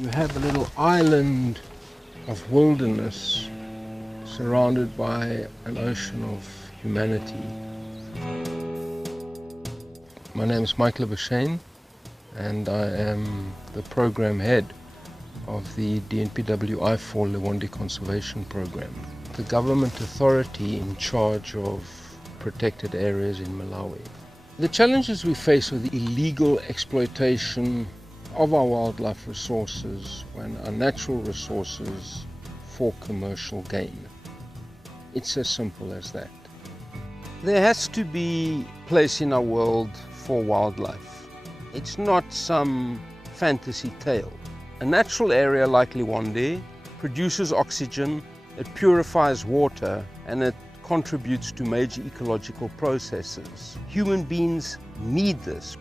You have a little island of wilderness surrounded by an ocean of humanity. My name is Michael Bashane and I am the program head of the DNPW I4 Liwonde Conservation Program, the government authority in charge of protected areas in Malawi. The challenges we face are the illegal exploitation of our wildlife resources and our natural resources for commercial gain. It's as simple as that. There has to be a place in our world for wildlife. It's not some fantasy tale. A natural area like Liwonde produces oxygen, it purifies water, and it contributes to major ecological processes. Human beings need this.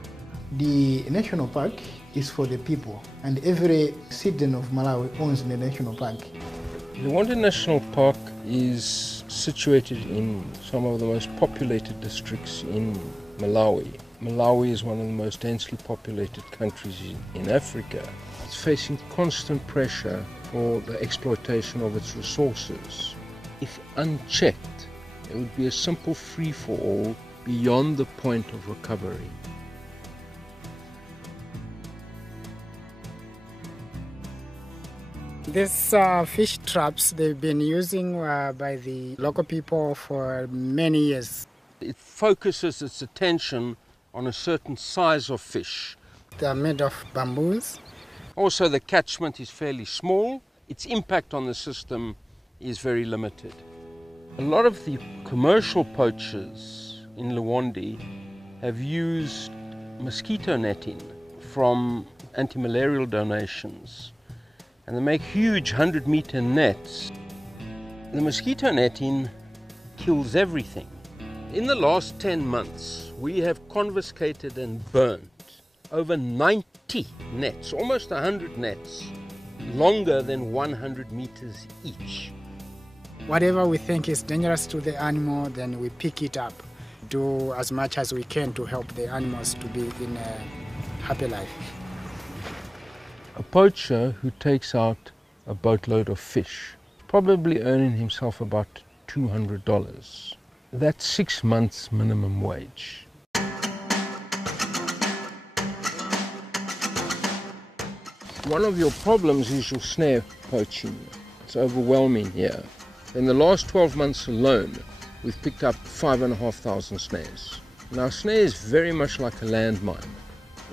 The national park is for the people, and every citizen of Malawi owns the national park. Liwonde National Park is situated in some of the most populated districts in Malawi. Malawi is one of the most densely populated countries in Africa. It's facing constant pressure for the exploitation of its resources. If unchecked, it would be a simple free-for-all beyond the point of recovery. These fish traps, they've been using by the local people for many years. It focuses its attention on a certain size of fish. They are made of bamboos. Also, the catchment is fairly small. Its impact on the system is very limited. A lot of the commercial poachers in Liwonde have used mosquito netting from anti-malarial donations. And they make huge 100-meter nets. The mosquito netting kills everything. In the last 10 months, we have confiscated and burnt over 90 nets, almost 100 nets, longer than 100 meters each. Whatever we think is dangerous to the animal, then we pick it up, do as much as we can to help the animals to be in a happy life. A poacher who takes out a boatload of fish, probably earning himself about $200. That's 6 months minimum wage. One of your problems is your snare poaching. It's overwhelming here. In the last 12 months alone, we've picked up 5,500 snares. Now, snare is very much like a landmine.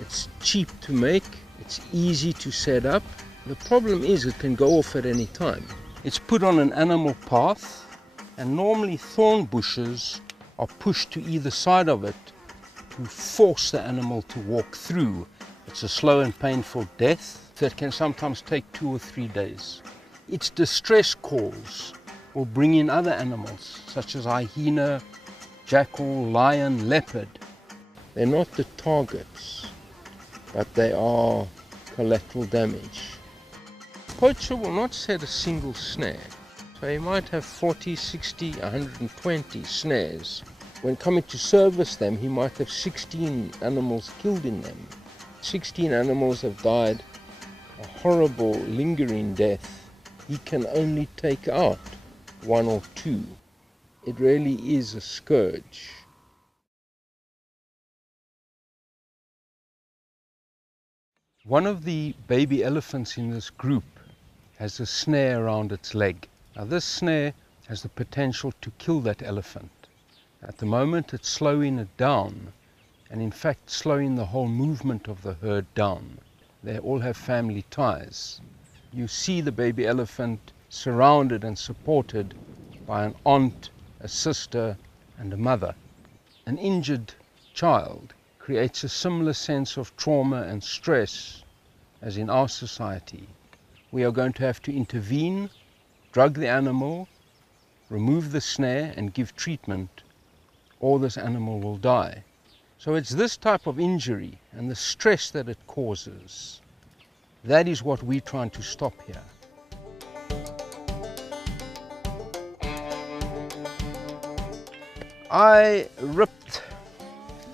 It's cheap to make. It's easy to set up. The problem is it can go off at any time. It's put on an animal path, and normally thorn bushes are pushed to either side of it to force the animal to walk through. It's a slow and painful death that can sometimes take 2 or 3 days. Its distress calls will bring in other animals such as hyena, jackal, lion, leopard. They're not the targets, but they are collateral damage. Poacher will not set a single snare, so he might have 40, 60, 120 snares. When coming to service them, he might have 16 animals killed in them. 16 animals have died a horrible, lingering death. He can only take out 1 or 2. It really is a scourge. One of the baby elephants in this group has a snare around its leg. Now, this snare has the potential to kill that elephant. At the moment, it's slowing it down, and in fact slowing the whole movement of the herd down. They all have family ties. You see the baby elephant surrounded and supported by an aunt, a sister, and a mother. An injured child creates a similar sense of trauma and stress as in our society. We are going to have to intervene, drug the animal, remove the snare and give treatment, or this animal will die. So it's this type of injury and the stress that it causes, that is what we're trying to stop here. I ripped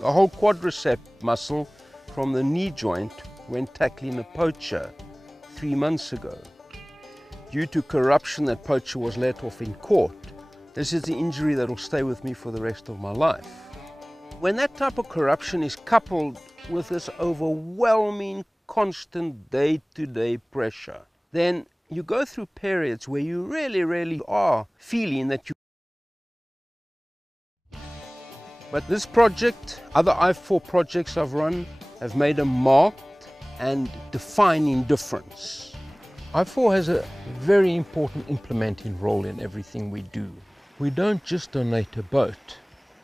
the whole quadricep muscle from the knee joint when tackling a poacher 3 months ago. Due to corruption, that poacher was let off in court. This is the injury that will stay with me for the rest of my life. When that type of corruption is coupled with this overwhelming, constant day-to-day pressure, then you go through periods where you really are feeling that you... But this project, other I4 projects I've run, have made a marked and defining difference. I4 has a very important implementing role in everything we do. We don't just donate a boat.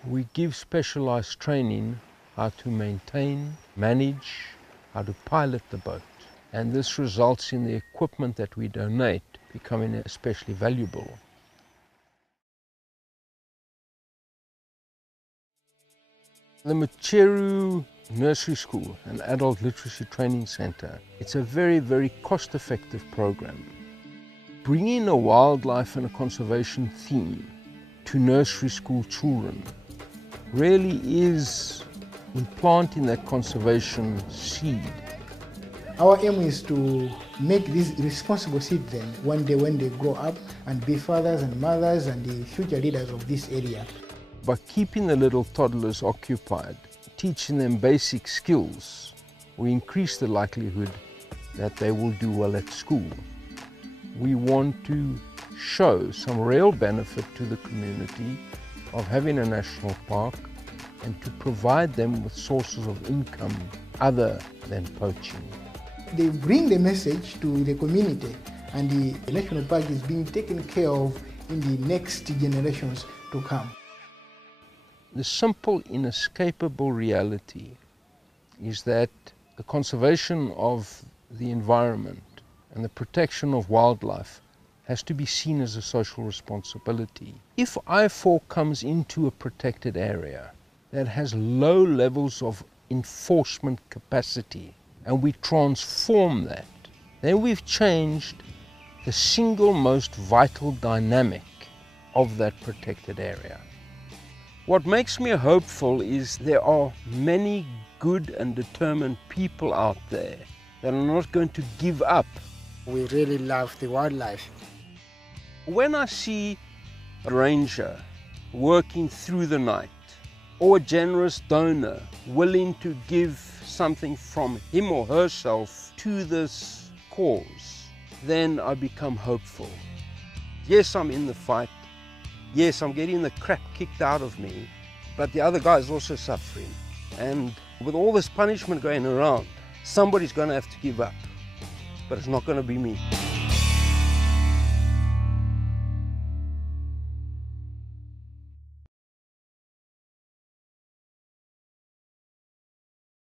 We give specialized training how to maintain, manage, how to pilot the boat. And this results in the equipment that we donate becoming especially valuable. The Macheru Nursery School, an adult literacy training center, it's a very cost-effective program. Bringing a wildlife and a conservation theme to nursery school children really is implanting that conservation seed. Our aim is to make these responsible citizens one day when they grow up and be fathers and mothers and the future leaders of this area. By keeping the little toddlers occupied, teaching them basic skills, we increase the likelihood that they will do well at school. We want to show some real benefit to the community of having a national park and to provide them with sources of income other than poaching. They bring the message to the community, and the national park is being taken care of in the next generations to come. The simple, inescapable reality is that the conservation of the environment and the protection of wildlife has to be seen as a social responsibility. If I4 comes into a protected area that has low levels of enforcement capacity and we transform that, then we've changed the single most vital dynamic of that protected area. What makes me hopeful is there are many good and determined people out there that are not going to give up. We really love the wildlife. When I see a ranger working through the night or a generous donor willing to give something from him or herself to this cause, then I become hopeful. Yes, I'm in the fight. Yes, I'm getting the crap kicked out of me, but the other guy is also suffering. And with all this punishment going around, somebody's going to have to give up, but it's not going to be me.